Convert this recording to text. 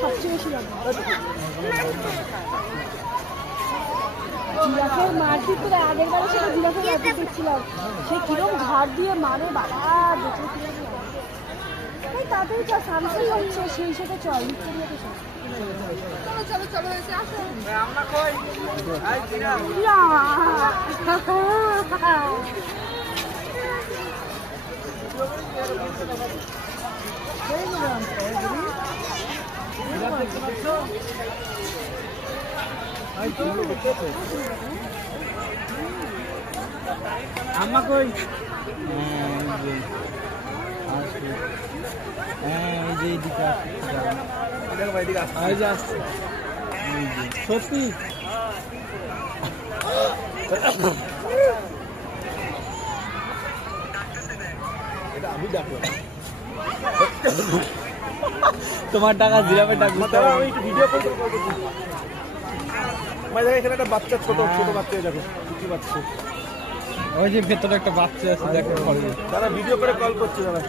সবচেয়ে বেশি জিরাফের মারপিট করে আগের বারে সেটা জিরাফের মারপিট দেখছিলাম, সে কিরম ঘাট দিয়ে মারে বাবা দেখে তাড়াতাড়ি চল, সামসি হচ্ছে সেই সাথে চল ভিক্টোরিয়াতে চল। চলো চলো চলো এসে আসো। আমরা কই আই জিরাফ আম্মা কই? সত্যি আমি ডাকলাম তোমার টাকা জিরাফের টাকা আমি একটু ভিডিও করবো। এখানে একটা বাচ্চা ছোট ছোট বাচ্চা দেখো কি বাচ্চা, ওই যে ভেতরে একটা বাচ্চা আছে দেখো, তারা ভিডিও করে কল করছে তারা।